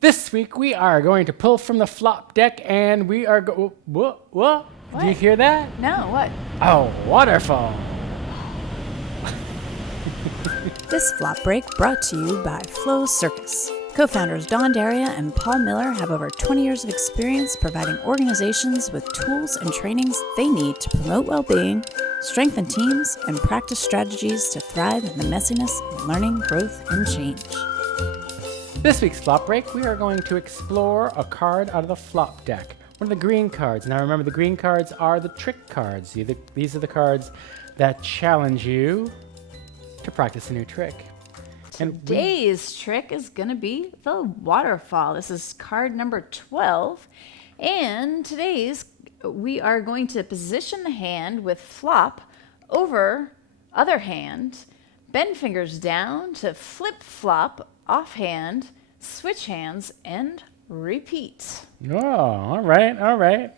This week we are going to pull from the flop deck and we are what? Do you hear that? No, what? Oh, waterfall. This flop break brought to you by Flow Circus. Co-founders Don Daria and Paul Miller have over 20 years of experience providing organizations with tools and trainings they need to promote well-being, strengthen teams, and practice strategies to thrive in the messiness of learning, growth, and change. This week's flop break, we are going to explore a card out of the flop deck. One of the green cards. Now remember, the green cards are the trick cards. These are the cards that challenge you to practice a new trick. Today's trick is going to be the waterfall. This is card number 12. And we are going to position the hand with flop over other hand, bend fingers down to flip flop, off hand, switch hands, and repeat. Oh, all right.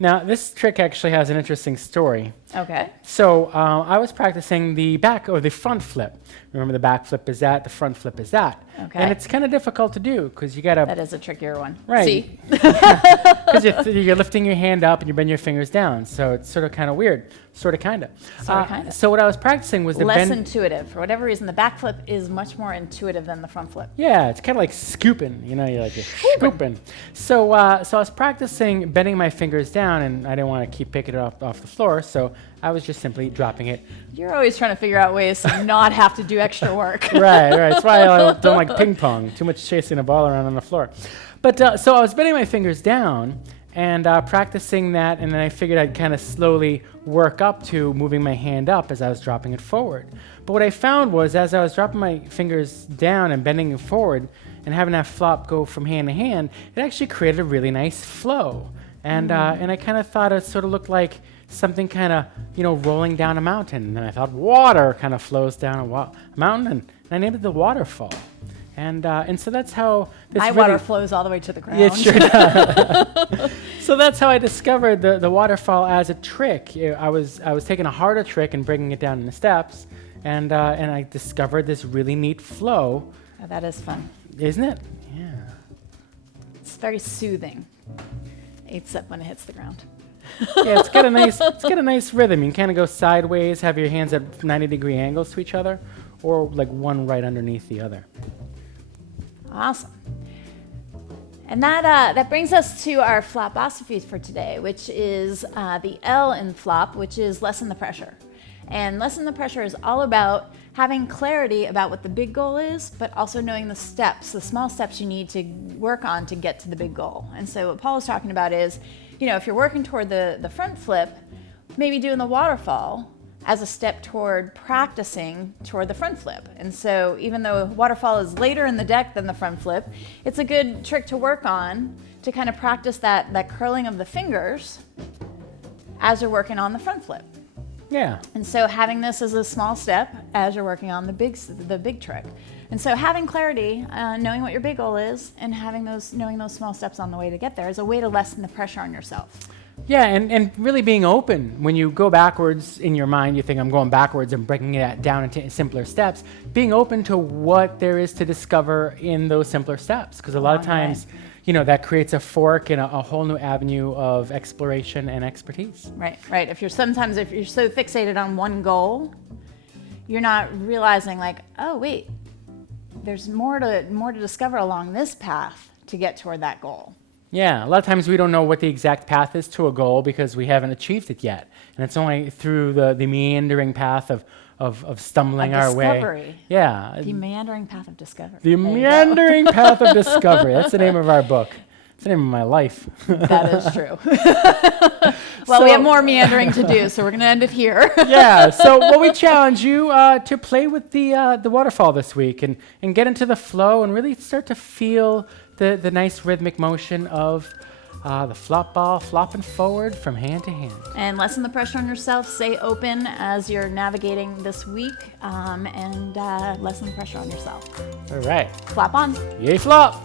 Now, this trick actually has an interesting story. Okay. So I was practicing the back or the front flip. Remember, the back flip is that, the front flip is that. Okay. And it's kind of difficult to do because you got to... That is a trickier one. Right. See? Because you're lifting your hand up and you bend your fingers down. So it's sort of kind of weird. Sort of, kind of. So what I was practicing was the less intuitive. For whatever reason, the back flip is much more intuitive than the front flip. Yeah, it's kind of like scooping. You're scooping. So I was practicing bending my fingers down, and I didn't want to keep picking it up off the floor, so I was just simply dropping it. You're always trying to figure out ways to not have to do extra work. Right. That's why I don't like ping pong. Too much chasing a ball around on the floor. But so I was bending my fingers down and practicing that, and then I figured I'd kind of slowly work up to moving my hand up as I was dropping it forward. But what I found was as I was dropping my fingers down and bending it forward and having that flop go from hand to hand, it actually created a really nice flow. And I kind of thought it sort of looked like something kind of, rolling down a mountain. And I thought water kind of flows down a mountain, and I named it the waterfall. And so that's how this My water flows all the way to the ground. It sure does. So that's how I discovered the waterfall as a trick. I was taking a harder trick and bringing it down in the steps, and I discovered this really neat flow. Oh, that is fun. Isn't it? Yeah. It's very soothing, except when it hits the ground. Yeah, it's got a nice rhythm. You can kind of go sideways, have your hands at 90-degree angles to each other, or like one right underneath the other. Awesome. And that brings us to our floposophy for today, which is the L in flop, which is lessen the pressure. And lessen the pressure is all about having clarity about what the big goal is, but also knowing the steps, the small steps you need to work on to get to the big goal. And so what Paul is talking about is, if you're working toward the front flip, maybe doing the waterfall as a step toward practicing toward the front flip. And so even though waterfall is later in the deck than the front flip, it's a good trick to work on to kind of practice that curling of the fingers as you're working on the front flip. Yeah. And so having this as a small step as you're working on the big trick. And so having clarity, knowing what your big goal is, and knowing those small steps on the way to get there is a way to lessen the pressure on yourself. Yeah, and really being open. When you go backwards in your mind, you think I'm going backwards and breaking it down into simpler steps. Being open to what there is to discover in those simpler steps. Because a lot of times, that creates a fork in a whole new avenue of exploration and expertise. Right. If you're so fixated on one goal, you're not realizing oh wait, there's more to discover along this path to get toward that goal. Yeah, a lot of times we don't know what the exact path is to a goal because we haven't achieved it yet. And it's only through the meandering path of stumbling our way. Discovery. Yeah. The meandering path of discovery. The meandering path of discovery. That's the name of our book. It's the name of my life. That is true. Well, we have more meandering to do, so we're going to end it here. Yeah. So we challenge you to play with the waterfall this week and get into the flow and really start to feel the nice rhythmic motion of the flop ball flopping forward from hand to hand. And lessen the pressure on yourself. Stay open as you're navigating this week, and lessen the pressure on yourself. All right. Flop on. Yay, flop.